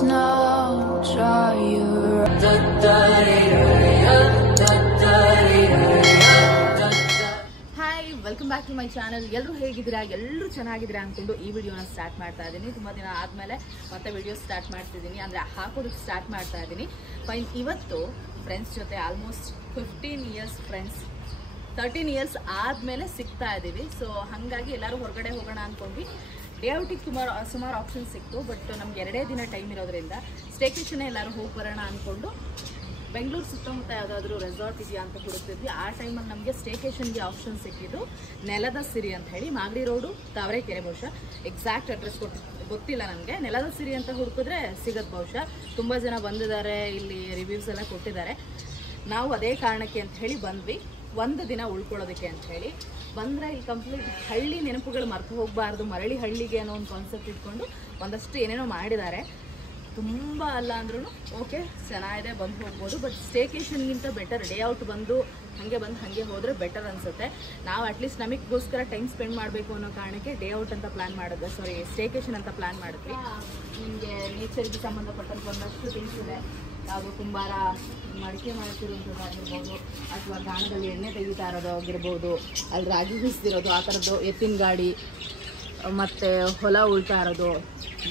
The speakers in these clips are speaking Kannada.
now. Try your hi, welcome back to my channel. ಎಲ್ಲರೂ ಹೇಗಿದ್ದೀರಾ? ಎಲ್ಲರೂ ಚೆನ್ನಾಗಿದ್ದೀರಾ ಅಂದ್ಕೊಂಡು ಈ ವಿಡಿಯೋನ ಸ್ಟಾರ್ಟ್ ಮಾಡ್ತಾ ಇದ್ದೀನಿ. ತುಂಬ ದಿನ ಆದಮೇಲೆ ಮತ್ತೆ ವಿಡಿಯೋ ಸ್ಟಾರ್ಟ್ ಮಾಡ್ತಿದ್ದೀನಿ, ಅಂದರೆ ಹಾಕೋದಕ್ಕೆ ಸ್ಟಾರ್ಟ್ ಮಾಡ್ತಾ ಇದ್ದೀನಿ. ಫೈನ್, ಇವತ್ತು ಫ್ರೆಂಡ್ಸ್ ಜೊತೆ ಆಲ್ಮೋಸ್ಟ್ 15 ಇಯರ್ಸ್ ಫ್ರೆಂಡ್ಸ್, 13 ಇಯರ್ಸ್ ಆದಮೇಲೆ ಸಿಗ್ತಾ ಇದ್ದೀವಿ. ಸೊ ಹಾಗಾಗಿ ಎಲ್ಲರೂ ಹೊರಗಡೆ ಹೋಗೋಣ ಅಂದ್ಕೊಂಡ್ವಿ. ಡೇ ಔಟಿಗೆ ಸುಮಾರು ಆಪ್ಷನ್ ಸಿಕ್ತು, ಬಟ್ ನಮ್ಗೆ 2 ದಿನ ಟೈಮ್ ಇರೋದ್ರಿಂದ ಸ್ಟೇಕೇಷನ್ನೇ ಎಲ್ಲರೂ ಹೋಗಿ ಬರೋಣ ಅಂದ್ಕೊಂಡು ಬೆಂಗಳೂರು ಸುತ್ತಮುತ್ತ ಯಾವುದಾದ್ರೂ ರೆಸಾರ್ಟ್ ಇದೆಯಾ ಅಂತ ಹುಡುಕ್ತಿದ್ವಿ. ಆ ಟೈಮಲ್ಲಿ ನಮಗೆ ಸ್ಟೇಕೇಷನ್ಗೆ ಆಪ್ಷನ್ ಸಿಕ್ಕಿದ್ದು ನೆಲದ ಸಿರಿ ಅಂತ ಹೇಳಿ, ಮಾಗಡಿ ರೋಡು, ತಾವರೆಕೆರೆ. ಬಹುಶಃ ಎಕ್ಸಾಕ್ಟ್ ಅಡ್ರೆಸ್ ಗೊತ್ತಿಲ್ಲ ನನಗೆ. ನೆಲದ ಸಿರಿ ಅಂತ ಹುಡುಕಿದ್ರೆ ಸಿಗತ್ತೆ ಬಹುಶಃ. ತುಂಬ ಜನ ಬಂದಿದ್ದಾರೆ, ಇಲ್ಲಿ ರಿವ್ಯೂಸ್ ಎಲ್ಲ ಕೊಟ್ಟಿದ್ದಾರೆ. ನಾವು ಅದೇ ಕಾರಣಕ್ಕೆ ಅಂತ ಹೇಳಿ ಬಂದ್ವಿ, ಒಂದು ದಿನ ಉಳ್ಕೊಳ್ಳೋದಕ್ಕೆ ಅಂತ ಹೇಳಿ ಬಂದರೆ ಇಲ್ಲಿ ಕಂಪ್ಲೀಟ್ ಹಳ್ಳಿ ನೆನಪುಗಳು ಮರ್ತು ಹೋಗಬಾರ್ದು, ಮರಳಿ ಹಳ್ಳಿಗೆ ಅನ್ನೋ ಒಂದು ಕಾನ್ಸೆಪ್ಟ್ ಇಟ್ಕೊಂಡು ಒಂದಷ್ಟು ಏನೇನೋ ಮಾಡಿದ್ದಾರೆ. ತುಂಬ ಅಲ್ಲ ಅಂದ್ರೂ ಓಕೆ, ಚೆನ್ನಾಗಿದೆ, ಬಂದು ಹೋಗ್ಬೋದು. ಬಟ್ ಸ್ಟೇಕೇಷನ್ಗಿಂತ ಬೆಟರ್ ಡೇ ಔಟ್ ಬಂದು ಹಾಗೆ ಹೋದರೆ ಬೆಟರ್ ಅನಿಸುತ್ತೆ. ನಾವು ಅಟ್ಲೀಸ್ಟ್ ನಮಗೋಸ್ಕರ ಟೈಮ್ ಸ್ಪೆಂಡ್ ಮಾಡಬೇಕು ಅನ್ನೋ ಕಾರಣಕ್ಕೆ ಡೇ ಔಟ್ ಅಂತ ಪ್ಲ್ಯಾನ್ ಮಾಡಿದ್ವಿ, ಸ್ಟೇಕೇಷನ್ ಅಂತ ಪ್ಲ್ಯಾನ್ ಮಾಡಿದ್ವಿ. ನಿಮಗೆ ನೇಚರ್ಗೆ ಸಂಬಂಧಪಟ್ಟಂಥ ಒಂದಷ್ಟು ಥಿಂಗ್ಸ್ ಇದೆ. ಯಾವುದು ಕುಂಬಾರ ಮಡಿಕೆ ಮಾಡ್ತಿರೋಂಥದ್ದಾಗಿರ್ಬೋದು, ಅಥವಾ ಗಾಣದಲ್ಲಿ ಎಣ್ಣೆ ತೆಗಿತಾ ಇರೋದು ಆಗಿರ್ಬೋದು, ಅಲ್ಲಿ ರಾಗಿ ಬೀಸ್ತಿರೋದು, ಆ ಥರದ್ದು ಎತ್ತಿನ ಗಾಡಿ, ಮತ್ತು ಹೊಲ ಉಳ್ತಾ ಇರೋದು,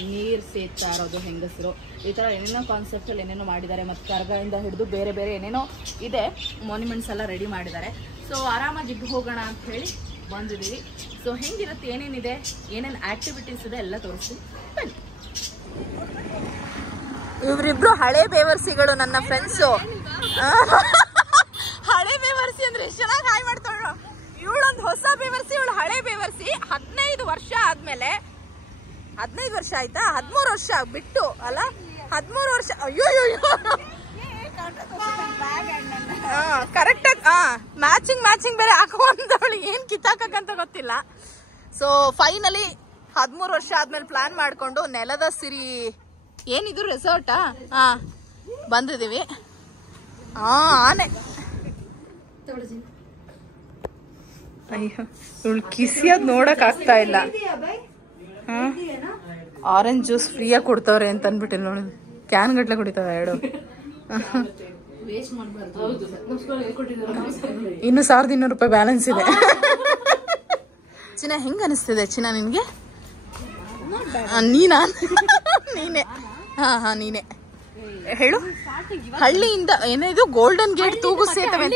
ನೀರು ಸೇದ್ತಾ ಇರೋದು ಹೆಂಗಸರು, ಈ ಥರ ಏನೇನೋ ಕಾನ್ಸೆಪ್ಟಲ್ಲಿ ಏನೇನೋ ಮಾಡಿದ್ದಾರೆ. ಮತ್ತು ಕರ್ಗದಿಂದ ಹಿಡಿದು ಬೇರೆ ಬೇರೆ ಏನೇನೋ ಇದೆ, ಮಾನ್ಯುಮೆಂಟ್ಸ್ ಎಲ್ಲ ರೆಡಿ ಮಾಡಿದ್ದಾರೆ. ಸೊ ಆರಾಮಾಗಿ ಹೋಗೋಣ ಅಂತ ಹೇಳಿ ಬಂದಿದ್ದೀವಿ. ಸೊ ಹೆಂಗಿರುತ್ತೆ, ಏನೇನಿದೆ, ಏನೇನು ಆ್ಯಕ್ಟಿವಿಟೀಸ್ ಇದೆ ಎಲ್ಲ ತೋರಿಸ್ತೀನಿ ಬನ್ನಿ. ಇವರಿಬ್ರು ಹಳೆ ಬೇವರ್ಸಿಗಳು, ನನ್ನ ಫ್ರೆಂಡ್ಸು. ಹಳೆ ಬೇವರ್ಸಿ ಅಂದ್ರೆ ಎಷ್ಟು ಚೆನ್ನಾಗಿ ಹಾಯ್ ಮಾಡ್ತಾಳು. ಇವಳೊಂದು ಹೊಸ ಬೇವರ್ಸಿ, ಇವಳು ಹಳೆ ಬೇವರ್ಸಿ. 15 ವರ್ಷ ಆದ್ಮೇಲೆ, 15 ವರ್ಷ ಆಯ್ತಾ, 13 ವರ್ಷ ಬಿಟ್ಟು ಅಲ್ಲ, 13 ವರ್ಷ. ಅಯ್ಯೋ ಕರೆಕ್ಟಾಗಿ ಮ್ಯಾಚಿಂಗ್ ಬೇರೆ ಹಾಕೊಂಡವಳು, ಏನ್ ಕಿತ್ತಾಕಂತ ಗೊತ್ತಿಲ್ಲ. ಸೊ ಫೈನಲಿ 13 ವರ್ಷ ಆದ್ಮೇಲೆ ಪ್ಲಾನ್ ಮಾಡ್ಕೊಂಡು ನೆಲದ ಸಿರಿ, ಏನಿದು ರೆಸಾರ್ಟಾ, ಬಂದಿದ್ದೀವಿ. ಆನೆ, ಅಯ್ಯೋ ಇವಳು ಕಿಸಿಯೋದು ನೋಡಕ್ ಆಗ್ತಾ ಇಲ್ಲ. ಆರೆಂಜ್ ಜ್ಯೂಸ್ ಫ್ರೀಯಾಗಿ ಕೊಡ್ತವ್ರೆ ಅಂತ ಅಂದ್ಬಿಟ್ಟಿಲ್ಲ ನೋಡಿ, ಕ್ಯಾನ್ ಗಟ್ಲೆ ಕುಡಿತಾವ ಎರಡು. ಇನ್ನು 1200 ರೂಪಾಯಿ ಬ್ಯಾಲೆನ್ಸ್ ಇದೆ. ಚಿನ್ನ ಹೆಂಗ ಅನಿಸ್ತಿದೆ ಚಿನ್ನ ನಿನ್ಗೆ? ನೀನೇ ನೀನೆ ಹೇಳು. ಹಳ್ಳಿಯಿಂದ ಏನಿದು ಗೋಲ್ಡನ್ ಗೇಟ್ ತೂಗು ಸೇತುವೆ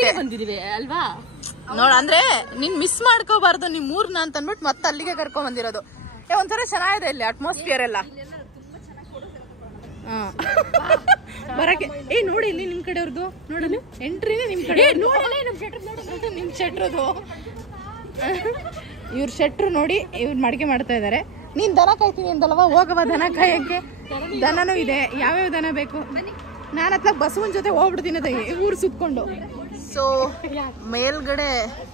ಅಲ್ವಾ ನೋಡ, ಅಂದ್ರೆ ನೀನ್ ಮಿಸ್ ಮಾಡ್ಕೋಬಾರ್ದು ನಿಮ್ ಊರ್ನ ಅಂತ ಅಂದ್ಬಿಟ್ಟು ಮತ್ತೆ ಅಲ್ಲಿಗೆ ಕರ್ಕೊಂಡ್ ಬಂದಿರೋದು. ಒಂಥರ ಚೆನ್ನಾಗಿದೆ ಇಲ್ಲಿ ಅಟ್ಮಾಸ್ಫಿಯರ್ ಎಲ್ಲ. ಬರಕ್ಕೆ ನೋಡಿ ಇಲ್ಲಿ ನಿಮ್ ಕಡೆಯವ್ರದ್ದು ನೋಡಲು ಎಂಟ್ರಿನೇ ನಿಮ್ ಕಡೆ, ನಿಮ್ ಶೆಟ್ರದು. ಇವ್ರ ಶೆಟ್ರು ನೋಡಿ, ಇವ್ರು ಮಡಿಕೆ ಮಾಡ್ತಾ ಇದಾರೆ. ನೀನ್ ದನ ಕಾಯ್ತೀನಿ ಅಂತಲ್ವಾ, ಹೋಗವ ದನ ಕಾಯಕ್ಕೆ. ದನನೂ ಇದೆ, ಯಾವ್ಯಾವ ದನ ಬೇಕು. ನಾನು ಹತ್ಲಾಗ ಬಸವನ್ ಜೊತೆ ಹೋಗ್ಬಿಡ್ತೀನಿ ಊರು ಸುತ್ಕೊಂಡು. ಸೊ ಮೇಲ್ಗಡೆ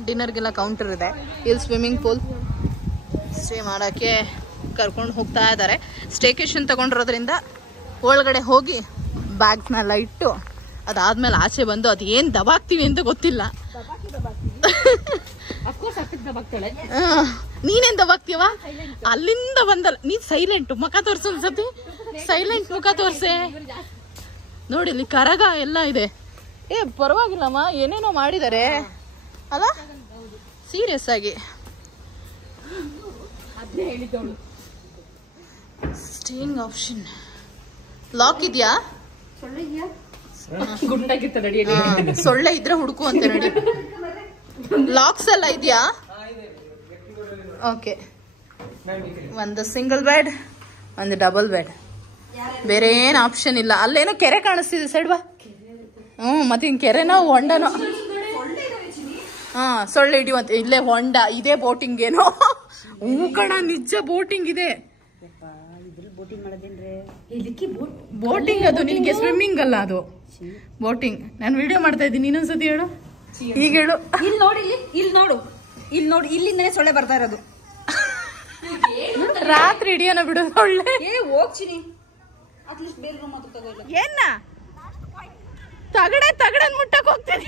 ಡಿನ್ನರ್ಗೆಲ್ಲ ಕೌಂಟರ್ ಇದೆ, ಇಲ್ಲಿ ಸ್ವಿಮ್ಮಿಂಗ್ ಪೂಲ್, ಸ್ಟೇ ಮಾಡೋಕ್ಕೆ ಕರ್ಕೊಂಡು ಹೋಗ್ತಾ ಇದ್ದಾರೆ. ಸ್ಟೇಕೇಶನ್ ತಗೊಂಡಿರೋದ್ರಿಂದ ಒಳಗಡೆ ಹೋಗಿ ಬ್ಯಾಗ್ನೆಲ್ಲ ಇಟ್ಟು ಅದಾದ್ಮೇಲೆ ಆಚೆ ಬಂದು ಅದು ಏನು ದಬಾಕ್ತೀವಿ ಅಂತ ಗೊತ್ತಿಲ್ಲ. ನೀನೇನ್ ದಬಾಕ್ತೀವ? ಅಲ್ಲಿಂದ ಬಂದಲ್ಲ, ನೀನ್ ಸೈಲೆಂಟ್ ಮುಖ ತೋರ್ಸು, ಒಂದ್ಸತಿ ಸೈಲೆಂಟ್ ಮುಖ ತೋರ್ಸೆ. ನೋಡಿ ಇಲ್ಲಿ ಕರಗ ಎಲ್ಲ ಇದೆ. ಪರವಾಗಿಲ್ಲಮ್ಮ, ಏನೇನೋ ಮಾಡಿದ್ದಾರೆ ಅಲ್ಲ, ಸೀರಿಯಸ್ ಆಗಿ. ಸ್ಟೇಯಿಂಗ್ ಆಪ್ಷನ್ ಲಾಕ್ ಇದೆಯಾ? ಸೊಳ್ಳೆ ಇದ್ರೆ ಹುಡುಕು ಅಂತ ನೋಡಿ. ಲಾಕ್ಸ್ ಎಲ್ಲ ಇದೆಯಾ? ಓಕೆ, ಒಂದು ಸಿಂಗಲ್ ಬೆಡ್, ಒಂದು ಡಬಲ್ ಬೆಡ್, ಬೇರೆ ಏನ್ ಆಪ್ಷನ್ ಇಲ್ಲ. ಅಲ್ಲೇನೋ ಕೆರೆ ಕಾಣಿಸ್ತಿದೆ, ಸೈಡ್ ಬಾ. ಮತ್ತೆ ಕೆರೆನೋ ಹೊಂಡನೋ, ಸೊಳ್ಳೆ ಹಿಡಿಯುವಂತ. ಇಲ್ಲೇ ಹೊಂಡ ಇದೆ, ಬೋಟಿಂಗ್ ಏನೋ. ಹೂ ಕಣ, ನಿಜ ಬೋಟಿಂಗ್ ಇದೆ. ಬೋಟಿಂಗ್ ಅದು, ನಿನ್ಗೆ ಸ್ವಿಮ್ಮಿಂಗ್ ಅಲ್ಲ ಅದು, ಬೋಟಿಂಗ್. ನಾನು ವಿಡಿಯೋ ಮಾಡ್ತಾ ಇದ್ದೀನಿ, ಇನ್ನೊಂದ್ಸತಿ ಹೇಳು. ಈಗ ಹೇಳು. ಇಲ್ಲಿ ನೋಡು, ಇಲ್ಲಿಂದನೇ ಸೊಳ್ಳೆ ಬರ್ತಾ ಇರೋದು. ರಾತ್ರಿ ಹಿಡಿಯೋಣ ಬಿಡು ಸೊಳ್ಳೆ. ಹೋಗ್ತೀನಿ, ಏನ ತಗಡ ಮುಟ್ಟಕ್ ಹೋಗ್ತೀನಿ.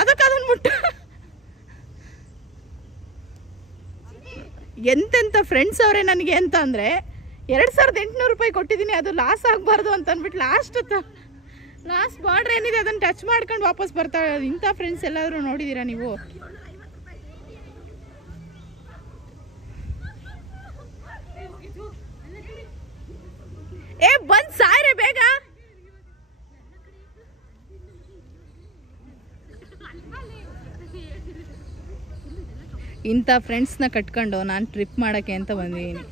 ಅದಕ್ಕೆ ಅದನ್ನ ಮುಟ್ಟ. ಎಂತೆಂಥ ಫ್ರೆಂಡ್ಸ್ ಅವರೇ ನನಗೆ ಅಂತ ಅಂದರೆ 2800 ರೂಪಾಯಿ ಕೊಟ್ಟಿದ್ದೀನಿ, ಅದು ಲಾಸ್ ಆಗಬಾರ್ದು ಅಂತ ಅಂದ್ಬಿಟ್ಟು ಲಾಸ್ಟ್ ಬಾರ್ಡ್ರ್ ಏನಿದೆ ಅದನ್ನು ಟಚ್ ಮಾಡ್ಕೊಂಡು ವಾಪಸ್ ಬರ್ತಾಳೆ. ಇಂಥ ಫ್ರೆಂಡ್ಸ್ ಎಲ್ಲಾದರೂ ನೋಡಿದ್ದೀರಾ ನೀವು? ಬಂದ್ ಸಾಯ್ರೆ ಬೇಗ. ಇಂಥ ಫ್ರೆಂಡ್ಸ್ನ ಕಟ್ಕೊಂಡು ನಾನು ಟ್ರಿಪ್ ಮಾಡೋಕ್ಕೆ ಅಂತ ಬಂದಿದ್ದೀನಿ.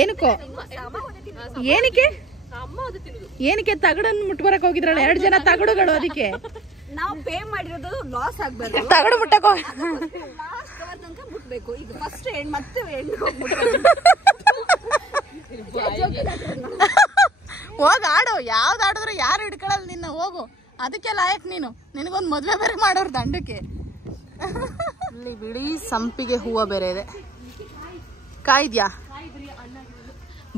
ಏನಕ್ಕೋ ಏನಕ್ಕೆ ತಗಡನ್ನು ಮುಟ್ಬರಕ್ ಹೋಗಿದ್ರಲ್ಲ 2 ಜನ ತಗಡುಗಳು, ಅದಕ್ಕೆ ನಾವು ಪೇ ಮಾಡಿರೋದು ಲಾಸ್ ಆಗ್ಬಾರ್ದು. ತಗಡು ಮುಟ್ಟಕ್ ಮುಟ್ಬೇಕು. ಈಗ ಫಸ್ಟ್ ಮತ್ತೆ ಹೋಗ್ ಆಡು, ಯಾವ್ದು ಆಡಿದ್ರು ಯಾರು ಹಿಡ್ಕೊಳಲ್ಲ ನಿನ್ನ, ಹೋಗು. ಅದಕ್ಕೆ ಲಾಯಕ್ ನೀನು. ನಿನಗೊಂದು ಮದ್ವೆ ಬೇರೆ ಮಾಡೋರು ದಂಡಕ್ಕೆ. ಇಲ್ಲಿ ಬಿಳಿ ಸಂಪಿಗೆ ಹೂವ ಬೇರೆ ಇದೆ. ಕಾಯ್ದ್ಯಾ?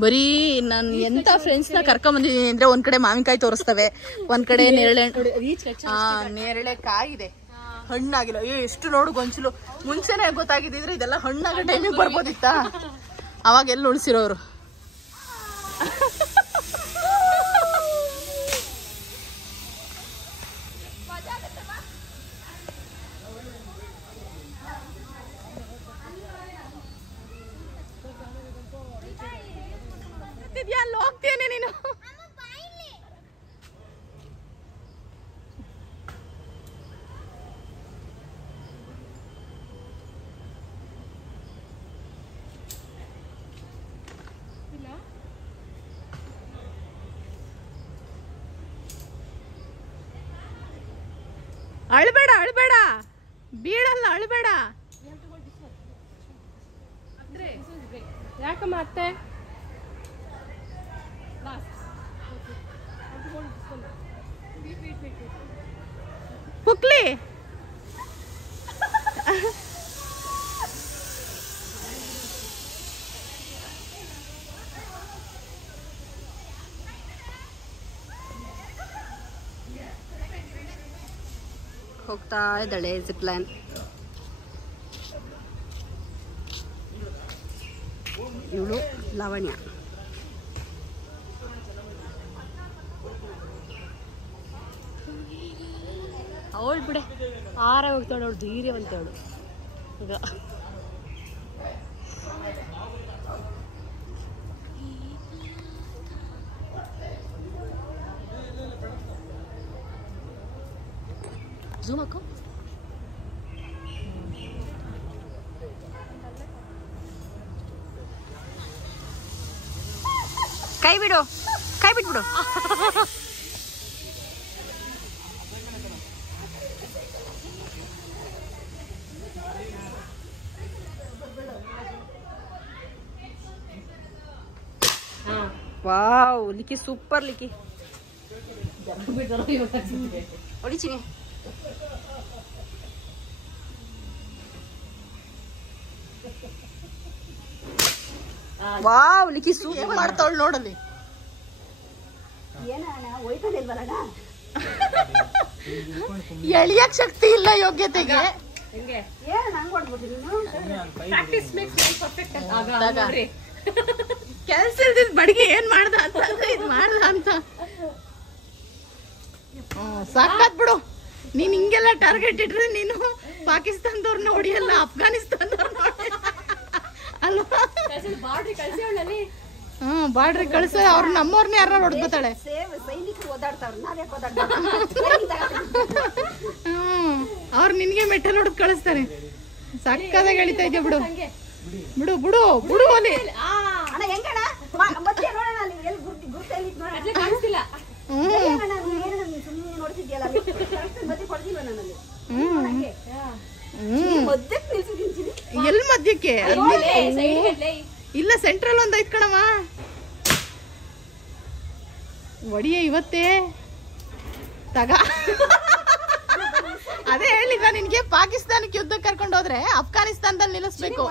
ಬರೀ ನಾನು ಎಂತ ಫ್ರೆಂಡ್ಸ್ನ ಕರ್ಕೊಂಬಂದಿದ್ದೀನಿ ಅಂದ್ರೆ, ಒಂದ್ ಕಡೆ ಮಾವಿನಕಾಯಿ ತೋರಿಸ್ತವೆ, ಒಂದ್ ಕಡೆ ನೇರಳೆ ಕಾಯಿ ಇದೆ, ಹಣ್ಣಾಗಿಲ್ಲ. ಎಷ್ಟು ನೋಡು ಗೊಂಚಲು. ಮುಂಚೆನೆ ಗೊತ್ತಾಗಿದ್ದಿದ್ರೆ ಇದೆಲ್ಲ ಹಣ್ಣಾಗ ಟೈಮಿಗೆ ಬರ್ಬೋದಿತ್ತಾ? ಅವಾಗ ಎಲ್ಲಿ ಉಳಿಸಿರೋರು. ಅಲ್ಲಿ ಹೋಗ್ತೇನೆ ನೀನು. ಅಳ್ಬೇಡ ಅಳ್ಬೇಡ, ಬೀಳಲ್ಲ, ಅಳ್ಬೇಡ. ಯಾಕಮ್ಮ ಅತ್ತೆ? ಪುಕ್ಲಿ ಹೋಗ್ತಾ ಇದ್ದಾಳೆ ಜಿಪ್ ಲೈನ್. ಇವಳು ಲಾವಣ್ಯ. ಅವಳು ಬಿಡೆ ಆರ ಹೋಗ್ತಾಳೆ, ಅವಳು ಧೈರ್ಯವಂತವಳು. ಈಗ ಝೂಮ್ ಹಾಕು. ಕೈ ಬಿಡು, ಕೈ ಬಿಟ್ಬಿಡು. ವಾವ್, ಲಿಕ್ಕಿ ಸೂಪರ್ ಲಿಕ್ಕಿ. ಹೊಡಿಚಿನಿ. ವಾವ್, ಲಿಕ್ಕಿ ಸೂಪರ್ ಮಾಡ್ತಾವಳು ನೋಡಲಿ. ಎಳಿಯಕ್ ಶಕ್ತಿ ಇಲ್ಲ ಯೋಗ್ಯತೆಗೆ. ಕೆಲ್ಸ ಇಲ್ದಿದ್ ಬಡಿಗೆ ಏನ್ ಮಾಡ್ದ ಅಂತಂದ್ರೆ ಇದ್ ಮಾಡ್ದ ಅಂತ. ಸಾಕಾತ್ ಬಿಡು. ನೀನ್ ಹಿಂಗೆಲ್ಲ ಟಾರ್ಗೆಟ್ ಇಟ್ರೆ ನೀನು ಪಾಕಿಸ್ತಾನದವ್ರನ್ನ ಹೊಡಿಯಲ್ಲ, ಅಫ್ಘಾನಿಸ್ತಾನದವ್ರನ್ನ ಅಲ್ವಾ? ಬಾರ್ಡ್ರಿ ಕಳ್ಸ. ಅವ್ರು ನಮ್ಮವ್ರನ್ನ ಯಾರ ಹೊಡ್ಬತ್ತಾಳೆ. ಅವ್ರು ನಿನ್ಗೆ ಮೆಟ್ಟಲ್ ಹೊಡೆದ್ ಕಳಿಸ್ತಾರೆ. ಸಕ್ಕದಾಗಿ ಎಳಿತಾ ಇದ್ಯಾ ಬಿಡು ಬಿಡು ಬಿಡು ಬಿಡು ಅಲ್ಲಿ. ಎಲ್ ಮಧ್ಯಕ್ಕೆ? ಇಲ್ಲ, ಸೆಂಟ್ರಲ್ ಒಂದ್ ಐತ್ ಕಣವ. ಒಡಿಯ ಇವತ್ತೇ ತಗ. ಅದೇ ಹೇಳಿದ ನಿನ್ಗೆ, ಪಾಕಿಸ್ತಾನಕ್ಕೆ ಯುದ್ಧ ಕರ್ಕೊಂಡು ಹೋದ್ರೆ ಅಫ್ಘಾನಿಸ್ತಾನದಲ್ಲಿ ನಿಲ್ಲಿಸ್ಬೇಕು.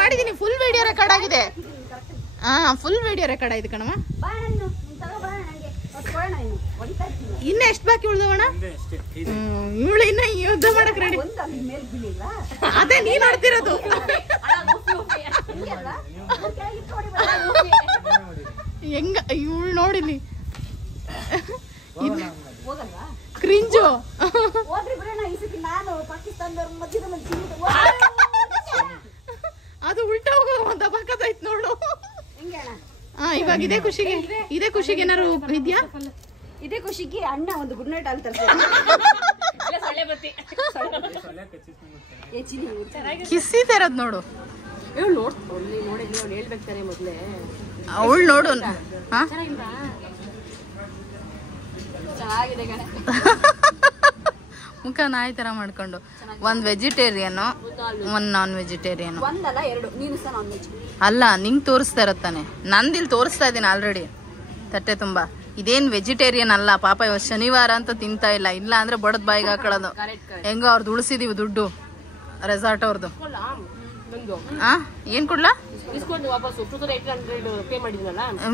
ಮಾಡಿದೀನಿ ಫುಲ್ ವಿಡಿಯೋ ರೆಕಾರ್ಡ್ ಆಗಿದೆ. ಫುಲ್ ವಿಡಿಯೋ ರೆಕಾರ್ಡ್ ಆಗಿದೆ ಕಣವ. ಇನ್ನ ಎಷ್ಟು ಬಾಕಿ ಉಳ್ದವಣ? ಇವಳು ಇನ್ನ ಯುದ್ಧ ಮಾಡಕ್ ರೆಡಿ. ಅದೇ ನೀನ್ ಆಡ್ತಿರೋದು. ಹೆಂಗ ಇವಳು ನೋಡಿಲಿ ಕ್ರಿಂಜು. ಅದು ಉಲ್ಟಾ ಹೋಗೋ ಒಂದ ಬಾಕದೈತ್ ನೋಡು. ಇವಾಗ ಇದೇ ಖುಷಿಗೆ ಏನಾರು ಇದ್ಯಾ? ಇದೇ ಖುಷಿಗೆ ಅಣ್ಣ ಒಂದು ಗುಡ್ ನೈಟ್ ಅಂತ ಕಿಸ್ಸಿತ ಇರೋದ್ ನೋಡು. ಹೇಳ್ಬೇಕಾರೆ ಮೊದ್ಲೇ ಅವಳು ನೋಡು. ಚೆನ್ನಾಗಿದೆ ಕಣೆ. ಮುಖ ನಾಯಿ ತರ ಮಾಡ್ಕೊಂಡು ಒಂದ್ ವೆಜಿಟೇರಿಯನ್ ಒಂದ್ ನಾನ್ ವೆಜಿಟೇರಿಯನ್. ಒಂದಲ್ಲ ಎರಡು. ನೀನು ಸಹ ನಾನ್ ವೆಜ್ ಅಲ್ಲ, ನಿಂಗ್ ತೋರಿಸ್ತಾ ಇರತ್ತಾನೆ. ನಂದಿಲ್ ತೋರಿಸ್ತಾ ಇದೀನಿ ಆಲ್ರೆಡಿ ತಟ್ಟೆ ತುಂಬಾ. ಇದೇನ್ ವೆಜಿಟೇರಿಯನ್ ಅಲ್ಲ ಪಾಪ. ಇವತ್ತು ಶನಿವಾರ ಅಂತ ತಿಂತಾ ಇಲ್ಲ. ಇಲ್ಲ ಅಂದ್ರೆ ಬಡದ್ ಬಾಯಿಗೆ ಹಾಕೊಳ್ಳೋದು. ಹೆಂಗೋ ಅವ್ರದ್ದು ಉಳಿಸಿದೀವಿ ದುಡ್ಡು, ರೆಸಾರ್ಟ್ ಅವ್ರದ್ದು. ಏನ್ ಕೊಡ್ಲಾ?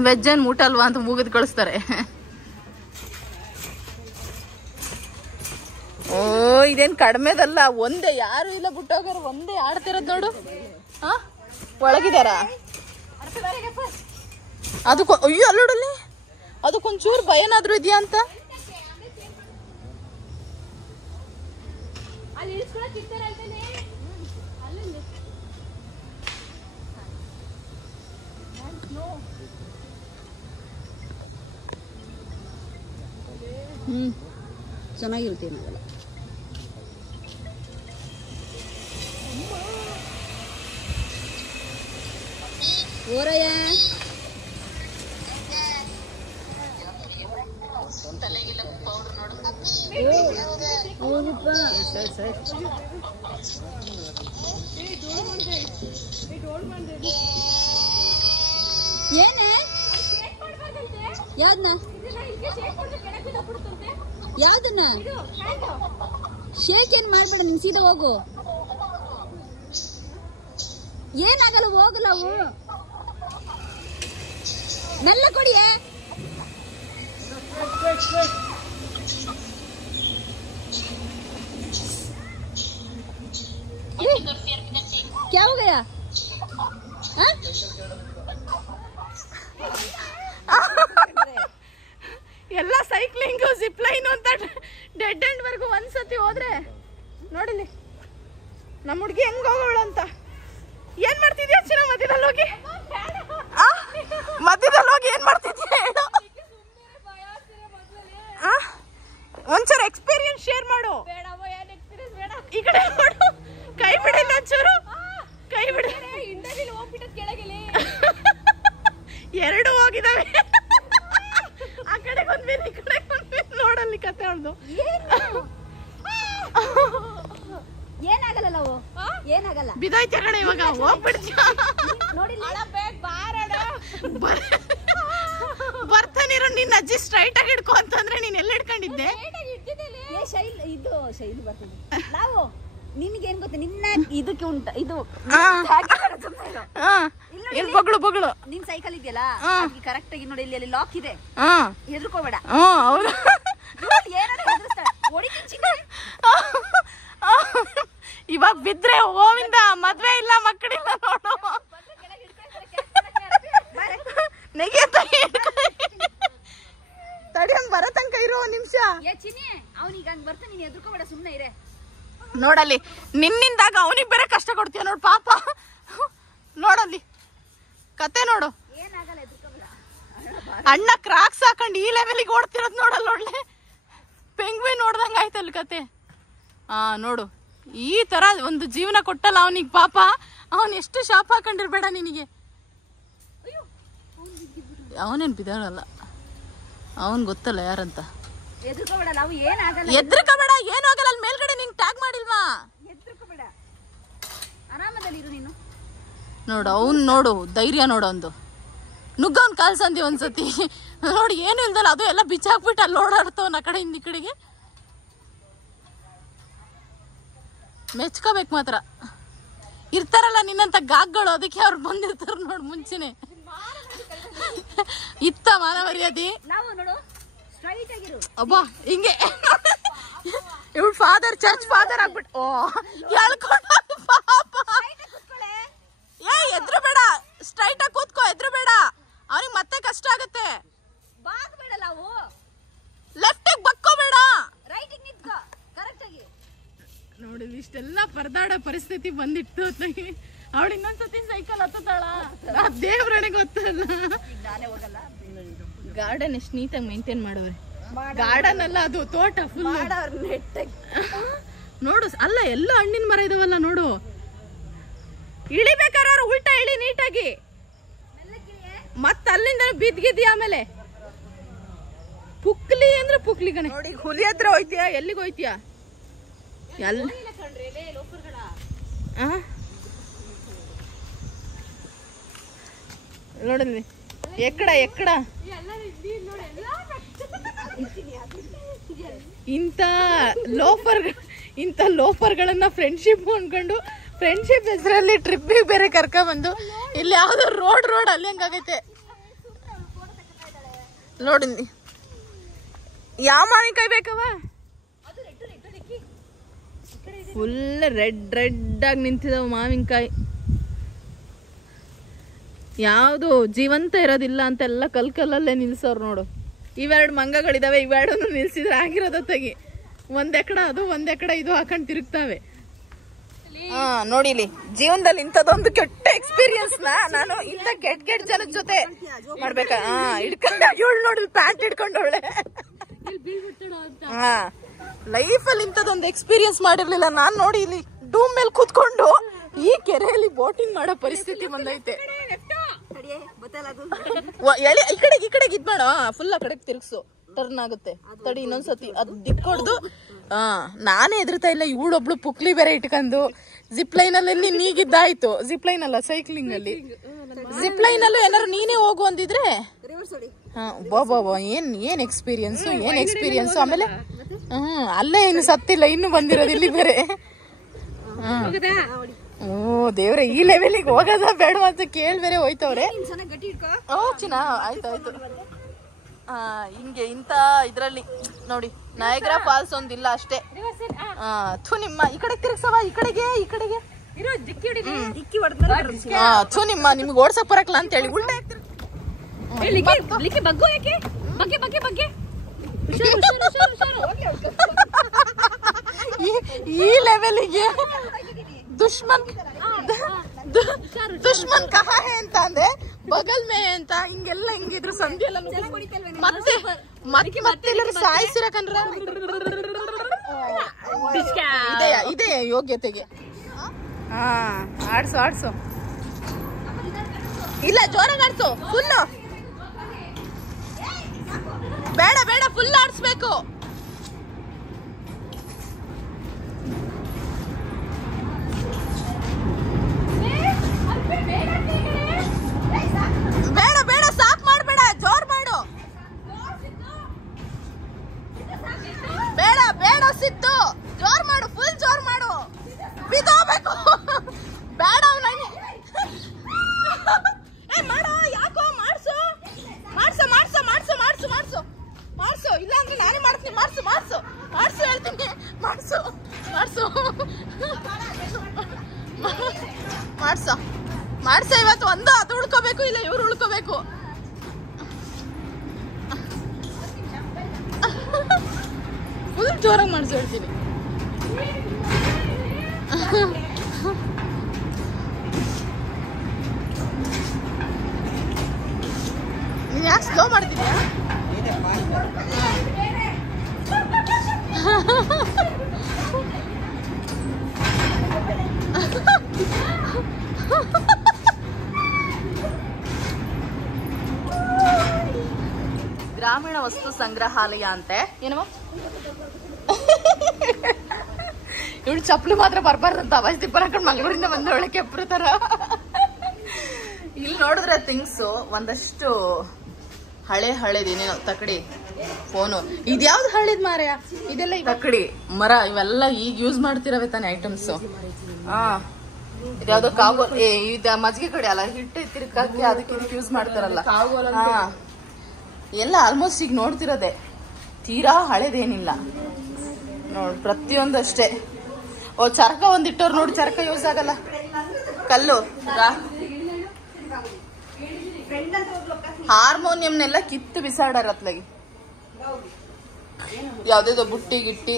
ವೆಜ್ ಏನ್ ಮುಟ್ಟಲ್ವಾ ಅಂತ ಮುಗಿದ್ ಕಳಿಸ್ತಾರೆ. ಓ ಇದೇನ್ ಕಡಿಮೆದಲ್ಲ. ಒಂದೇ ಯಾರು ಇಲ್ಲ ಬಿಟ್ಟೋಗಾರ. ಒಂದೇ ಆಡ್ತಿರೋದ್ ನೋಡು. ಒಳಗಿದಾರ ಅದಕ್ಕೂ. ಅಯ್ಯೋ ಅಲ್ಲೋಡಲ್ಲಿ ಅದಕ್ಕೊಂಚೂರು ಭಯನಾದ್ರೂ ಇದೆಯಾ ಅಂತ. ಚೆನ್ನಾಗಿರುತ್ತೆ. ಓರಯ್ಯ ಏನೇ ಯಾವ್ದನ್ನ ಯಾವ್ದನ್ನ ಶೇಕ್ ಏನ್ ಮಾಡ್ಬೇಡ. ನೀನ್ ಸೀದಾ ಹೋಗು. ಏನಾಗಲ್ಲ, ಹೋಗಲ್ಲ. ಅವು ಮೆಲ್ಲ ಕೊಡಿಯೇ. क्या हो गया? ಎಲ್ಲ ಸೈಕ್ಲಿಂಗ್ ಜಿಪ್ ಲೈನ್ ಅಂತ ಡೆಡ್ ಎಂಡ್ ವರ್ಗು ಒಂದ್ಸತಿ ಹೋದ್ರೆ ನೋಡಿಲಿ ನಮ್ಮ ಹುಡುಗಿ ಹೆಂಗ್ ಹೋಗೋಳು ಅಂತ. ಏನ್ ಮಾಡ್ತಿದ್ಯಾ ಚಿನ್ನ? ಮಧ್ಯದಲ್ಲಿ ಹೋಗಿ ಏನ್ ಮಾಡ್ತಿದ್ಯಾ ಹೇಳು. ಒಂಚೂರು ಎಕ್ಸ್ಪೀರಿಯನ್ಸ್ ಶೇರ್ ಮಾಡು. ಈ ಕಡೆ ನೋಡು. ಕೈ ಬಿಡಿಲ್ಲ ಒಂಚೂರು. ಕೈ ಬಿಡಿ. ಎರಡು ಹೋಗಿದಾವೆ. ಆ ಕಡೆ ಬಂದ್ಮೇಲೆ ಈ ಕಡೆ ಬಂದ್ಮೇಲೆ ನೋಡಲ್ಲಿ ಕತೆ ಅವ್ರದ್ದು. ಏನಾಗಲ್ಲ ನಾವು. ಏನಾಗಲ್ಲ. ಬಿದಾಯ್ತ ಕಡೆ ಇವಾಗ ಹೋಗ್ಬಿಡ್ತೀಯ. ಬರ್ತಾನಿರೋ ನಿನ್ನ ಅಜ್ಜಿ ಸ್ಟ್ರೈಟ್ ಆಗಿ ಹಿಡ್ಕೊ ಅಂತಂದ್ರೆ ನೀನ್ ಎಲ್ಲಿ ಹಿಡ್ಕೊಂಡಿದ್ದೆ? ಇದು ಶೈಲಿ ಬರ್ತದೆ. ನಾವು ನಿನ್ಗೇನ್ ಗೊತ್ತ, ನಿನ್ನ ಇದಕ್ಕೆ ಉಂಟ ಇದು ಬೊಗಳು ನಿನ್ ಸೈಕಲ್ ಇದೆಯಲ್ಲ ಕರೆಕ್ಟ್ ಆಗಿ ನೋಡಿ. ಇಲ್ಲಿ ಲಾಕ್ ಇದೆ. ಹೆದರ್ಕೋಬೇಡ. ಹೌದು. ಇವಾಗ ಬಿದ್ರೆ ಓವಿಂದ ಮದ್ವೆ ಇಲ್ಲ ಮಕ್ಕಳಿಲ್ಲ ನೋಡು. ತಡಿಯಂಗ್ ಬರೋ ತನಕ ಇರೋ ನಿಮಿಷ. ಅವನಿಗೆ ಹಂಗ್ ಬರ್ತಾನೆ, ನೀನ್ ಹೆದರ್ಕೋಬೇಡ, ಸುಮ್ನೆ ಇರೇ. ನೋಡಲ್ಲಿ ನಿನ್ನಿಂದಾಗ ಅವನಿಗೆ ಬೇರೆ ಕಷ್ಟ ಕೊಡ್ತೀಯ ನೋಡು ಪಾಪ. ನೋಡಲ್ಲಿ ಕತೆ ನೋಡು. ಅಣ್ಣ ಕ್ರಾಕ್ಸ್ ಹಾಕೊಂಡು ಈ ಲೆವೆಲಿಗೆ ಓಡ್ತಿರೋದು ನೋಡಲ್ಲ. ಒಳ್ಳೆ ಪೆಂಗ್ವಿನ್ ನೋಡ್ದಂಗ ಆಯ್ತಲ್ಲಿ ಕತೆ. ನೋಡು ಈ ತರ ಒಂದು ಜೀವನ ಕೊಟ್ಟಲ್ಲ ಅವನಿಗೆ ಪಾಪ. ಅವನ್ ಎಷ್ಟು ಶಾಪ್ ಹಾಕೊಂಡಿರ್ಬೇಡ ನಿನಗೆ. ಅವನೇನ್ ಬಿದ್ದಾಳಲ್ಲ, ಅವನ್ ಗೊತ್ತಲ್ಲ ಯಾರಂತ. ಹೆದರ್ಕೋಬೇಡ, ನಾವು ಏನಾಗಲ್ಲ. ಎದ್ರಕೋಬೇಡ, ಏನು ಆಗಲ್ಲ. ಅಲ್ಲಿ ಮೇಲ್ಗಡೆ ನಿಂಗೆ ಟ್ಯಾಗ್ ಮಾಡಿಲ್ವಾ? ಹೆದರ್ಕೋಬೇಡ, ಆರಾಮದಲ್ಲಿ ಇರು ನೀನು. ನೋಡು ಅವ್ನ್ ನೋಡು ಧೈರ್ಯ ನೋಡು. ಒಂದು ನುಗ್ಗವ್ನ್ ಕಾಲ್ ಸಂದಿ ಒಂದ್ಸತಿ ನೋಡಿ. ಏನು ಇಲ್ದಲ್ಲ ಅದು ಎಲ್ಲ ಬಿಚ್ಚಾಕ್ಬಿಟ್ಟು ಅಲ್ಲಿ ಓಡಾಡ್ತವನ್ ಆ ಕಡೆಯಿಂದ ಈ ಕಡೆಗೆ. ಮೆಚ್ಕೋಬೇಕು ಮಾತ್ರ. ಇರ್ತಾರಲ್ಲ ನಿನ್ನಂತ ಗಾಗ್ಗಳು, ಅದಕ್ಕೆ ಅವ್ರು ಬಂದಿರ್ತಾರ ನೋಡು ಮುಂಚೆನೆ. ಇತ್ತ ಮಾನ ಮರ್ಯಾದೆ. ನಾವು ನೋಡು ಸ್ಟ್ರೈಟ್ ಆಗಿರು. ಅಬ್ಬಾ ಹಿಂಗೆ ಇವ್ಳು ಫಾದರ್ ಚರ್ಚ್ ಫಾದರ್ ಆಗ್ಬಿಟ್ಟು ಓ ಹೇಳ್ಕೊಂಡು ಪಾಪ. ಏ ಎದ್ರು ಬೇಡ, ಸ್ಟ್ರೈಟ್ ಆಗಿ ಕೂತ್ಕೋ, ಎದ್ರು ಬೇಡ, ಅವ್ರಿಗೆ ಮತ್ತೆ ಕಷ್ಟ ಆಗತ್ತೆ. ಬಾಗ್ಬೇಡ ನಾವು, ಲೆಫ್ಟಿಗೆ ಬಕ್ಕೋಬೇಡ, ರೈಟಿಗೆ ನಿಂತ್ಕೋ ಕರೆಕ್ಟ್ ಆಗಿ. ನೋಡಿ ಇಷ್ಟೆಲ್ಲ ಪರದಾಡೋ ಪರಿಸ್ಥಿತಿ ಬಂದಿತ್ತು. ಅವಳು ಇನ್ನೊಂದ್ಸತಿ ಸೈಕಲ್ ಹತ್ತತಾಳ, ದೇವ್ರಣೆ ಗೊತ್ತಲ್ಲ. ನಾನೇ ಹೋಗಲ್ಲ. ಗಾರ್ಡನ್ ಎಷ್ಟು ನೀಟಾಗಿ ಮೇಂಟೈನ್ ಮಾಡೋರೆ. ಗಾರ್ಡನ್ ಅಲ್ಲ ಅದು, ತೋಟ ಫುಲ್ ನೋಡು. ಅಲ್ಲ ಎಲ್ಲ ಹಣ್ಣಿನ ಮರ ಇದಾವಲ್ಲ ನೋಡು. ಇಳಿಬೇಕಾರ ಉಲ್ಟಾ ಇಳಿ ನೀಟಾಗಿ, ಮತ್ತ ಅಲ್ಲಿಂದ ಬಿದ್ದಿದ್ದಿ. ಆಮೇಲೆ ಪುಕ್ಲಿ ಅಂದ್ರೆ ಪುಕ್ಲಿ ಕಣೆ. ನೋಡಿ ಹುಲಿ ಹತ್ರ ಹೋಯ್ತೀಯಾ, ಎಲ್ಲಿಗೆ ಹೋಯ್ತೀಯಾ? ಎಲ್ಲ ನೋಡಿದ್ವಿ ಎಕ್ಕಡ ಎಕ್ಕಡ. ಇಂಥ ಲೋಫರ್ಗಳನ್ನ ಫ್ರೆಂಡ್ಶಿಪ್ ಅನ್ಕೊಂಡು ಫ್ರೆಂಡ್ಶಿಪ್ ಹೆಸರಲ್ಲಿ ಟ್ರಿಪ್ಪಿಗೆ ಬೇರೆ ಕರ್ಕೊಂಡ್ಬಂದು ಇಲ್ಲಿ ಯಾವ್ದೋ ರೋಡ್ ಅಲ್ಲಿ ಹಂಗಾಗೈತೆ ನೋಡಿ. ಯಾವ ಮಾವಿನಕಾಯಿ ಬೇಕವ? ಫುಲ್ ರೆಡ್ ಆಗಿ ನಿಂತಿದಾವ ಮಾವಿನಕಾಯಿ. ಯಾವುದು ಜೀವಂತ ಇರೋದಿಲ್ಲ ಅಂತೆಲ್ಲ ಕಲ್ಲಲ್ಲೇ ನಿಲ್ಸೋರು ನೋಡು. ಇವೆರಡು ಮಂಗಗಳಿದಾವೆ, ಇವೆರಡನ್ನು ನಿಲ್ಸಿದ್ರೆ ಆಗಿರೋದ ತೆಗಿ. ಒಂದ್ ಎಕಡ ಅದು, ಒಂದ್ ಎಕಡ ಇದು ಹಾಕೊಂಡ್ ತಿರುಗ್ತಾವೆ. ನೋಡಿ ಇಲ್ಲಿ ಜೀವನದಲ್ಲಿ ಇಂಥದೊಂದು ಕೆಟ್ಟ ಎಕ್ಸ್ಪೀರಿಯನ್ಸ್ ನಾನು ಇಂಥ ಕೆಟ್ಟ ಜನದ ಜೊತೆ ಮಾಡ್ಬೇಕಾ? ಹಿಡ್ಕೊಂಡ ಇವಳು ನೋಡಿ ಪ್ಯಾಂಟ್ ಹಿಡ್ಕೊಂಡವಳೆ. ಲೈಫಲ್ಲಿ ಇಂಥದೊಂದು ಎಕ್ಸ್ಪೀರಿಯನ್ಸ್ ಮಾಡಿರ್ಲಿಲ್ಲ ನಾನು. ನೋಡಿ ಇಲ್ಲಿ ಡೂಮ್ ಮೇಲೆ ಕೂತ್ಕೊಂಡು ಈ ಕೆರೆಯಲ್ಲಿ ಬೋಟಿಂಗ್ ಮಾಡೋ ಪರಿಸ್ಥಿತಿ ಬಂದೈತೆ. ಈ ಕಡೆಗೆ ಇದ್ ಮಾಡ, ಫುಲ್ ಆ ಕಡೆಗೆ ತಿರ್ಗ್ಸು, ಟರ್ನ್ ಆಗುತ್ತೆ. ತಡಿ ಇನ್ನೊಂದ್ಸತಿ ಅದ್ ದಿಕ್ಕೊಡ್ದು. ನಾನೇ ಎದುರ್ತಾ ಇಲ್ಲ, ಇವಳೊಬ್ಳು ಪುಕ್ಲಿ ಬೇರೆ ಇಟ್ಕೊಂಡು ಜಿಪ್ ಲೈನ್ ಅಲ್ಲಿ ನೀಗಿದ್ದಾಯ್ತು. ಜಿಪ್ ಲೈನ್ ಅಲ್ಲ, ಸೈಕ್ಲಿಂಗ್ ಅಲ್ಲಿ. ಜಿಪ್ ಲೈನ್ ಅಲ್ಲೂ ಏನಾರು ನೀನೇ ಹೋಗು ಅಂದಿದ್ರೆ ಬಾಬಾ ಏನ್ ಎಕ್ಸ್ಪೀರಿಯನ್ಸ್. ಆಮೇಲೆ ಅಲ್ಲೇ ಇನ್ನು ಸತ್ತಿಲ್ಲ, ಇನ್ನು ಬಂದಿರೋದು ಇಲ್ಲಿ ಬೇರೆ. ಓ ದೇವ್ರೆ, ಈ ಲೆವೆಲಿಗೆ ಹೋಗೋದ ಬೇಡ ಅಂತ ಕೇಳ್ ಬೇರೆ ಹೋಯ್ತವ್ರೆ. ಓ ಚಿನ್ನ ಆಯ್ತಾಯ್ತು. ಹಿಂಗೆ ಇಂತ ಇದ್ರಲ್ಲಿ ನೋಡಿ ನಯಾಗ್ರಾ ಫಾಲ್ಸ್ ಒಂದಿಲ್ಲ ಅಷ್ಟೇ. ನಿಮ್ಮ ಈ ಕಡೆ ತಿರ್ಗ್ಸವ, ಈ ಕಡೆಗೆ ನಿಮ್ಮ ನಿಮ್ಗೆ ಓಡ್ಸಕ್ ಬರಕ್ಲ ಅಂತ ಹೇಳಿ ಉಲ್ಟಾ ಈ ಲೆವೆಲಿಗೆ ದುಶ್ಮನ್ ಕಹಾ ಹೇ ಅಂತ ಅಂದ್ರೆ ಬಗಲ್ ಮೇ ಅಂತ ಹಿಂಗೆಲ್ಲ ಹಿಂಗಿದ್ರು ಸಂಧಿ ಎಲ್ಲ ಮತ್ತೆ ಸಾಯಿಸಿರಕಂದ್ರ ಇದೆ ಯೋಗ್ಯತೆಗೆ. ಆಡ್ಸು ಇಲ್ಲ, ಜೋರಾಗಿ ಆಡ್ಸು. ಫುಲ್ ಬೇಡ ಫುಲ್ ಆಡ್ಸ್ಬೇಕು. ಬೇಡ ಸಾಕ್ ಮಾಡ್ಬೇಡ, ಜೋರ್ ಮಾಡು. ಬೇಡ ಸಿದ್ದು, ಜೋರ್ ಮಾಡು, ಫುಲ್ ಜೋರ್ ಮಾಡು. ಬಿದ್ದೋಗ್ಬೇಕು. ಬೇಡ ಮಾಡೋ, ಯಾಕೋ ಮಾಡ್ಸು. ಇಲ್ಲ ಅಂದ್ರೆ ನಾನೇ ಮಾಡ್ತೀನಿ. ಮಾಡ್ಸು ಹೇಳ್ತೀನಿ. ಮಾಡ್ಸ ಇವತ್ತು ಒಂದು ಅದು ಉಳ್ಕೋಬೇಕು, ಇಲ್ಲ ಇವ್ರು ಉಳ್ಕೋಬೇಕು. ಫುಲ್ ಜೋರಾಗಿ ಮಾಡ್ಸು ಹೇಳ್ತೀನಿ. ನೀನ್ ಯಾಕೆ ಸ್ಲೋ ಮಾಡ್ತಿದ್ಯಾ? ಗ್ರಾಮೀಣ ವಸ್ತು ಸಂಗ್ರಹಾಲಯ ಅಂತೆ. ಏನವ ಇವಳು ಚಪ್ಪಲಿ ಮಾತ್ರ ಬರ್ಬಾರ್ದಂತ ಅವಸ್ಥೆ ಬರಕೊಂಡು ಮಂಗಳೂರಿಂದ ಬಂದವಳೆ ಕೆಪ್ರ ತರ. ಇಲ್ಲಿ ನೋಡಿದ್ರೆ ಥಿಂಗ್ಸ್ ಒಂದಷ್ಟು ಹಳೇದೇನೇನೋ ತಕಡಿ ಫೋನು. ಇದ್ಯಾವ್ದು ಹಳೇದ್ ಮಾರ್ಯ? ಇದೆಲ್ಲ ತಕಡಿ ಮರ, ಇವೆಲ್ಲ ಈಗ ಯೂಸ್ ಮಾಡ್ತಿರವೆ ತಾನೆ ಐಟಮ್ಸ್. ಇದ್ಯಾವ್ದೋ ಕಾಗೋಲ್, ಮಜ್ಜಿಗೆ ಕಡೆ ಅಲ್ಲ, ಹಿಟ್ಟು ತಿರ್ಗಾಕಿ ಅದಕ್ಕೆ ಯೂಸ್ ಮಾಡ್ತಾರಲ್ಲ. ಎಲ್ಲ ಆಲ್ಮೋಸ್ಟ್ ಈಗ ನೋಡ್ತಿರೋದೆ. ತೀರಾ ಹಳೇದೇನಿಲ್ಲ ನೋಡಿ, ಪ್ರತಿಯೊಂದು ಅಷ್ಟೇ. ಓ ಚರಕ ಒಂದಿಟ್ಟವ್ರು ನೋಡಿ, ಚರಕ ಯೂಸ್ ಆಗಲ್ಲ, ಕಲ್ಲು ಹಾರ್ಮೋನಿಯಂನೆಲ್ಲ ಕಿತ್ತು ಬಿಸಾಡಾರ ಅತ್ಲಾಗಿ. ಯಾವ್ದೇದೋ ಬುಟ್ಟಿ ಗಿಟ್ಟಿ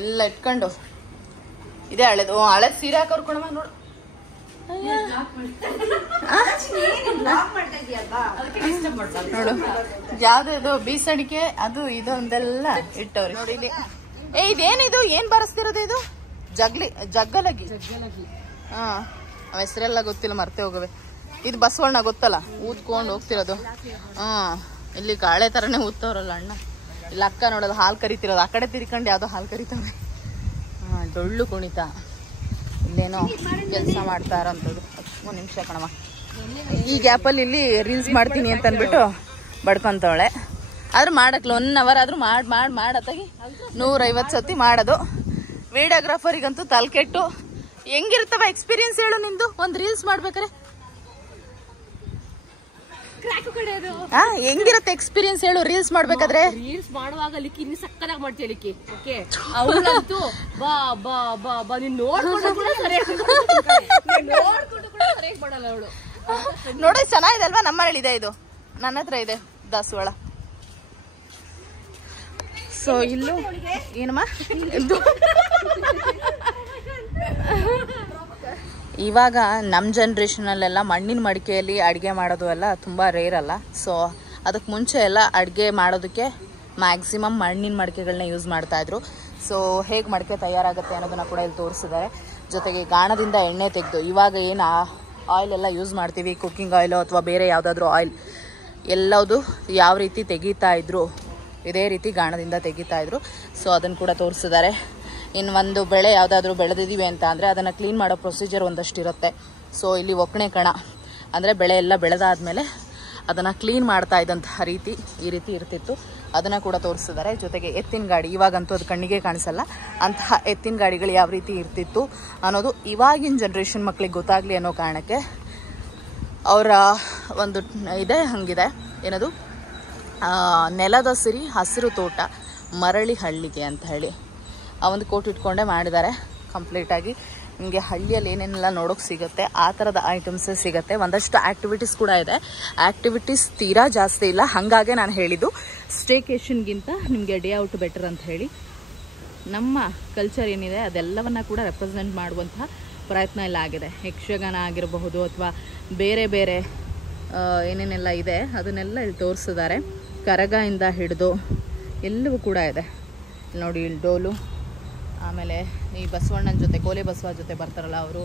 ಎಲ್ಲ ಇಟ್ಕೊಂಡು ಇದೇ ಹಳೇದು. ಹಳೇದ್ ಸೀರೆ ಹಾಕೋರ್ ಕೊಡಮ್ಮ ನೋಡು. ನೋಡು ಯಾವ್ದು ಬೀಸಣಿಕೆ ಅದು ಇದೊಂದೆಲ್ಲ ಇಟ್ಟವ್ರಿ ನೋಡಿ. ಇಲ್ಲಿ ಇದೇನಿದು, ಏನ್ ಬರಸ್ತಿರೋದು ಇದು? ಜಗ್ಗಲಗಿ. ಹಾ ಹೆಸರೆಲ್ಲ ಗೊತ್ತಿಲ್ಲ, ಮರ್ತೆ ಹೋಗವೆ. ಇದು ಬಸವಣ್ಣ ಗೊತ್ತಲ್ಲ, ಊದ್ಕೊಂಡು ಹೋಗ್ತಿರೋದು. ಇಲ್ಲಿ ಕಾಳೆ ತರನೇ ಊದ್ತವ್ರಲ್ಲ ಅಣ್ಣ. ಇಲ್ಲಿ ಅಕ್ಕ ನೋಡೋದು ಹಾಲು ಕರಿತಿರೋದು, ಆ ಕಡೆ ತಿರ್ಕೊಂಡು ಯಾವ್ದೋ ಹಾಲು ಕರಿತವ್ರೆ. ಡೊಳ್ಳು ಕುಣಿತ, ಇಲ್ಲೇನೋ ಕೆಲಸ ಮಾಡ್ತಾ ಇರೋಂಥದ್ದು. 1 ನಿಮಿಷ ಕಣಮ್ಮ. ಈ ಗ್ಯಾಪಲ್ಲಿ ಇಲ್ಲಿ ರೀಲ್ಸ್ ಮಾಡ್ತೀನಿ ಅಂತ ಅಂದ್ಬಿಟ್ಟು ಬಡ್ಕೊಂತವಳೆ. ಆದ್ರೂ ಮಾಡಕ್ಲ 1 ಅವರ್ ಆದ್ರೂ ಮಾಡತ್ತಾಗಿ 150 ಸತಿ ಮಾಡೋದು. ವಿಡಿಯೋಗ್ರಾಫರಿಗಂತೂ ತಲೆಕೆಟ್ಟು. ಹೆಂಗಿರ್ತವ ಎಕ್ಸ್ಪೀರಿಯನ್ಸ್ ಹೇಳು ನಿಂದು ಒಂದು ರೀಲ್ಸ್ ಮಾಡ್ಬೇಕಾರೆ? ಹೆಂಗಿರುತ್ತೆ ಎಕ್ಸ್ಪೀರಿಯನ್ಸ್ ಹೇಳು ರೀಲ್ಸ್ ಮಾಡ್ಬೇಕಾದ್ರೆ? ರೀಲ್ಸ್ ಮಾಡುವಾಗ ಲಿಕ್ಕಿ ಇನ್ನು ಸಕ್ಕದಾಗಿ ಮಾಡ್ತೀಯ ಲಿಕ್ಕಿ. ಓಕೆ, ಅವಳಂತೂ ಬಾ ಬಾ ಬಾ ಬಾ ನೀನ್ ನೋಡ್ಕೊಂಡು ಕೂಡ ಸರಿಯಾಗಿ ಮಾಡಲ್ಲ ಅವಳು. ನೋಡಿ ಚೆನ್ನಾಗಿದೆ ಅಲ್ವಾ? ನಮ್ಮ ಮನೇಲಿ ಇದೆ, ಇದು ನನ್ನ ಹತ್ರ ಇದೆ ದಾಸವಾಳ. ಸೊ ಇಲ್ಲೂ ಏನಮ್ಮ ಇವಾಗ ನಮ್ಮ ಜನ್ರೇಷನಲ್ಲೆಲ್ಲ ಮಣ್ಣಿನ ಮಡಿಕೆಯಲ್ಲಿ ಅಡುಗೆ ಮಾಡೋದು ಎಲ್ಲ ತುಂಬ ರೇರ್ ಅಲ್ಲ. ಸೊ ಅದಕ್ಕೆ ಮುಂಚೆ ಎಲ್ಲ ಅಡುಗೆ ಮಾಡೋದಕ್ಕೆ ಮ್ಯಾಕ್ಸಿಮಮ್ ಮಣ್ಣಿನ ಮಡಿಕೆಗಳನ್ನ ಯೂಸ್ ಮಾಡ್ತಾಯಿದ್ರು. ಸೊ ಹೇಗೆ ಮಡಿಕೆ ತಯಾರಾಗುತ್ತೆ ಅನ್ನೋದನ್ನು ಕೂಡ ಇಲ್ಲಿ ತೋರಿಸಿದ್ದಾರೆ. ಜೊತೆಗೆ ಗಾಣದಿಂದ ಎಣ್ಣೆ ತೆಗೆದು ಇವಾಗ ಏನು ಆಯಿಲ್ ಎಲ್ಲ ಯೂಸ್ ಮಾಡ್ತೀವಿ, ಕುಕ್ಕಿಂಗ್ ಆಯಿಲು ಅಥವಾ ಬೇರೆ ಯಾವುದಾದ್ರೂ ಆಯಿಲ್, ಎಲ್ಲದು ಯಾವ ರೀತಿ ತೆಗಿತಾ ಇದ್ರು ಇದೇ ರೀತಿ ಗಾಣದಿಂದ ತೆಗಿತಾ ಇದ್ರು. ಸೊ ಅದನ್ನು ಕೂಡ ತೋರಿಸಿದ್ದಾರೆ. ಇನ್ನು ಒಂದು ಬೆಳೆ ಯಾವುದಾದ್ರೂ ಬೆಳೆದಿದ್ದೀವಿ ಅಂತ ಅಂದರೆ ಅದನ್ನು ಕ್ಲೀನ್ ಮಾಡೋ ಪ್ರೊಸೀಜರ್ ಒಂದಷ್ಟು ಇರುತ್ತೆ. ಸೊ ಇಲ್ಲಿ ಒಕ್ಕಣೆ ಕಣ ಅಂದರೆ ಬೆಳೆ ಎಲ್ಲ ಬೆಳೆದಾದ್ಮೇಲೆ ಅದನ್ನು ಕ್ಲೀನ್ ಮಾಡ್ತಾ ಇದ್ದಂತಹ ರೀತಿ ಈ ರೀತಿ ಇರ್ತಿತ್ತು, ಅದನ್ನು ಕೂಡ ತೋರಿಸಿದ್ದಾರೆ. ಜೊತೆಗೆ ಎತ್ತಿನ ಗಾಡಿ, ಇವಾಗಂತೂ ಅದು ಕಣ್ಣಿಗೆ ಕಾಣಿಸಲ್ಲ, ಅಂತಹ ಎತ್ತಿನ ಗಾಡಿಗಳು ಯಾವ ರೀತಿ ಇರ್ತಿತ್ತು ಅನ್ನೋದು ಇವಾಗಿನ ಜನ್ರೇಷನ್ ಮಕ್ಕಳಿಗೆ ಗೊತ್ತಾಗಲಿ ಅನ್ನೋ ಕಾರಣಕ್ಕೆ ಅವರ ಒಂದು ಇದೆ ಹಂಗಿದೆ ಏನದು ನೆಲದ ಸಿರಿ ಹಸಿರು ತೋಟ ಮರಳಿ ಹಳ್ಳಿಗೆ ಅಂತ ಹೇಳಿ ಆ ಒಂದು ಕೋಟ್ ಇಟ್ಕೊಂಡೇ ಮಾಡಿದ್ದಾರೆ ಕಂಪ್ಲೀಟಾಗಿ. ನಿಮಗೆ ಹಳ್ಳಿಯಲ್ಲಿ ಏನೇನೆಲ್ಲ ನೋಡೋಕೆ ಸಿಗುತ್ತೆ ಆ ಥರದ ಐಟಮ್ಸೇ ಸಿಗುತ್ತೆ. ಒಂದಷ್ಟು ಆ್ಯಕ್ಟಿವಿಟೀಸ್ ಕೂಡ ಇದೆ. ಆ್ಯಕ್ಟಿವಿಟೀಸ್ ತೀರಾ ಜಾಸ್ತಿ ಇಲ್ಲ, ಹಾಗಾಗಿ ನಾನು ಹೇಳಿದ್ದು ಸ್ಟೇಕೇಷನ್ಗಿಂತ ನಿಮಗೆ ಡೇ ಔಟ್ ಬೆಟರ್ ಅಂತ ಹೇಳಿ. ನಮ್ಮ ಕಲ್ಚರ್ ಏನಿದೆ ಅದೆಲ್ಲವನ್ನು ಕೂಡ ರೆಪ್ರೆಸೆಂಟ್ ಮಾಡುವಂತಹ ಪ್ರಯತ್ನ ಎಲ್ಲ ಆಗಿದೆ. ಯಕ್ಷಗಾನ ಆಗಿರಬಹುದು ಅಥವಾ ಬೇರೆ ಬೇರೆ ಏನೇನೆಲ್ಲ ಇದೆ ಅದನ್ನೆಲ್ಲ ಇಲ್ಲಿ ತೋರಿಸಿದ್ದಾರೆ. ಕರಗದಿಂದ ಹಿಡಿದು ಎಲ್ಲವೂ ಕೂಡ ಇದೆ ನೋಡಿ. ಇಲ್ಲಿ ಡೋಲು, ಆಮೇಲೆ ಈ ಬಸವಣ್ಣನ ಜೊತೆ ಕೋಲೆ ಬಸವ ಜೊತೆ ಬರ್ತಾರಲ್ಲ ಅವರು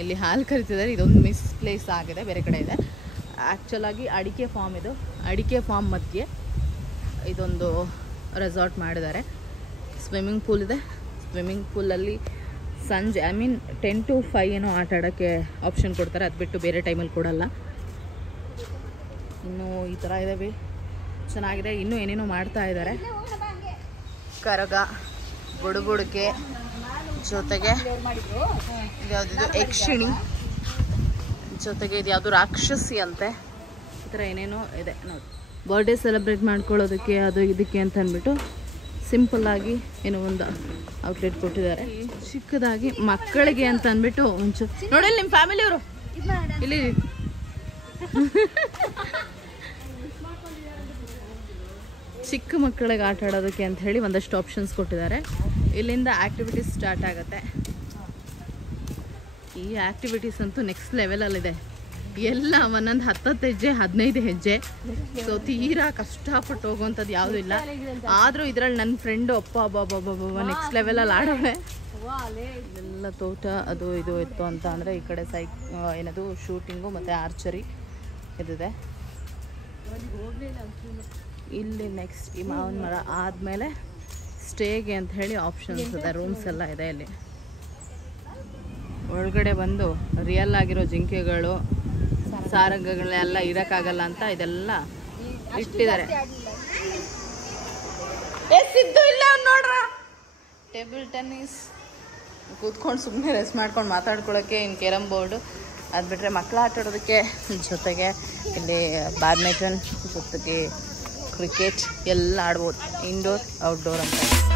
ಇಲ್ಲಿ ಹಾಲು ಕರಿತಿದ್ದಾರೆ. ಇದೊಂದು ಮಿಸ್ಪ್ಲೇಸ್ ಆಗಿದೆ, ಬೇರೆ ಕಡೆ ಇದೆ. ಆ್ಯಕ್ಚುಲಾಗಿ ಅಡಿಕೆ ಫಾರ್ಮ್ ಇದು. ಅಡಿಕೆ ಫಾರ್ಮ್ ಮಧ್ಯೆ ಇದೊಂದು ರೆಸಾರ್ಟ್ ಮಾಡಿದ್ದಾರೆ. ಸ್ವಿಮ್ಮಿಂಗ್ ಪೂಲ್ ಇದೆ. ಸ್ವಿಮ್ಮಿಂಗ್ ಪೂಲಲ್ಲಿ ಸಂಜೆ 10 to 5 ಏನೋ ಆಟ ಆಡೋಕ್ಕೆ ಆಪ್ಷನ್ ಕೊಡ್ತಾರೆ, ಅದು ಬಿಟ್ಟು ಬೇರೆ ಟೈಮಲ್ಲಿ ಕೊಡಲ್ಲ. ಇನ್ನೂ ಈ ಥರ ಇದ್ದಾವೆ, ಚೆನ್ನಾಗಿದೆ. ಇನ್ನೂ ಏನೇನೋ ಮಾಡ್ತಾ ಇದ್ದಾರೆ. ಕರಗ, ಬುಡುಬುಡಿಕೆ, ಜೊತೆಗೆ ಇದ್ಯಾವುದಿದು ಯಕ್ಷಿಣಿ, ಜೊತೆಗೆ ಇದು ಯಾವುದು ರಾಕ್ಷಸಿ ಅಂತೆ. ಈ ಥರ ಏನೇನೋ ಇದೆ ನೋಡಿ. ಬರ್ಡೇ ಸೆಲೆಬ್ರೇಟ್ ಮಾಡ್ಕೊಳ್ಳೋದಕ್ಕೆ ಅದು ಇದಕ್ಕೆ ಅಂತ ಅಂದ್ಬಿಟ್ಟು ಸಿಂಪಲ್ಲಾಗಿ ಏನೋ ಒಂದು ಔಟ್ಲೆಟ್ ಕೊಟ್ಟಿದ್ದಾರೆ. ಚಿಕ್ಕದಾಗಿ ಮಕ್ಕಳಿಗೆ ಅಂತ ಅಂದ್ಬಿಟ್ಟು ಒಂಚೂರು ನೋಡಿ. ನಿಮ್ಮ ಫ್ಯಾಮಿಲಿಯವರು ಇಲ್ಲಿ ಚಿಕ್ಕ ಮಕ್ಕಳಿಗೆ ಆಟ ಆಡೋದಕ್ಕೆ ಅಂತ ಹೇಳಿ ಒಂದಷ್ಟು ಆಪ್ಷನ್ಸ್ ಕೊಟ್ಟಿದ್ದಾರೆ. ಇಲ್ಲಿಂದ ಆ್ಯಕ್ಟಿವಿಟೀಸ್ ಸ್ಟಾರ್ಟ್ ಆಗುತ್ತೆ. ಈ ಆ್ಯಕ್ಟಿವಿಟೀಸ್ ಅಂತೂ ನೆಕ್ಸ್ಟ್ ಲೆವೆಲಲ್ಲಿದೆ. ಎಲ್ಲ ಒಂದೊಂದು 10 ಹೆಜ್ಜೆ 15 ಹೆಜ್ಜೆ. ಸೊ ತೀರಾ ಕಷ್ಟಪಟ್ಟು ಹೋಗುವಂಥದ್ದು ಯಾವುದೂ ಇಲ್ಲ. ಆದರೂ ಇದರಲ್ಲಿ ನನ್ನ ಫ್ರೆಂಡು ಅಪ್ಪ ನೆಕ್ಸ್ಟ್ ಲೆವೆಲಲ್ಲಿ ಆಡೋಳೆ. ಎಲ್ಲ ತೋಟ ಅದು ಇದು ಇತ್ತು ಅಂತ ಅಂದರೆ ಈ ಕಡೆ ಏನದು ಶೂಟಿಂಗು ಮತ್ತು ಆರ್ಚರಿ ಇದಿದೆ. ಇಲ್ಲಿ ನೆಕ್ಸ್ಟ್ ಈ ಮಾವಿನ ಮರ ಆದಮೇಲೆ ಸ್ಟೇಗೆ ಅಂತ ಹೇಳಿ ಆಪ್ಷನ್ಸ್ ಇದೆ, ರೂಮ್ಸ್ ಎಲ್ಲ ಇದೆ. ಇಲ್ಲಿ ಒಳಗಡೆ ಬಂದು ರಿಯಲ್ ಆಗಿರೋ ಜಿಂಕೆಗಳು ಸಾರಂಗಗಳೆಲ್ಲ ಇರೋಕ್ಕಾಗಲ್ಲ ಅಂತ ಇದೆಲ್ಲ ಇಟ್ಟಿದ್ದಾರೆ. ನೋಡ್ರ ಟೇಬಲ್ ಟೆನ್ನಿಸ್ ಕೂತ್ಕೊಂಡು ಸುಮ್ಮನೆ ರೆಸ್ಟ್ ಮಾಡ್ಕೊಂಡು ಮಾತಾಡ್ಕೊಳ್ಳೋಕ್ಕೆ. ಇನ್ನು ಕ್ಯಾರಮ್ ಬೋರ್ಡು, ಅದು ಬಿಟ್ಟರೆ ಮಕ್ಕಳು ಆಟ ಆಡೋದಕ್ಕೆ. ಜೊತೆಗೆ ಇಲ್ಲಿ ಬ್ಯಾಡ್ಮಿಂಟನ್, ಜೊತೆಗೆ ಕ್ರಿಕೆಟ್ ಎಲ್ಲ ಆಡ್ಬೋದು, ಇಂಡೋರ್ ಔಟ್ಡೋರ್ ಅಂತ.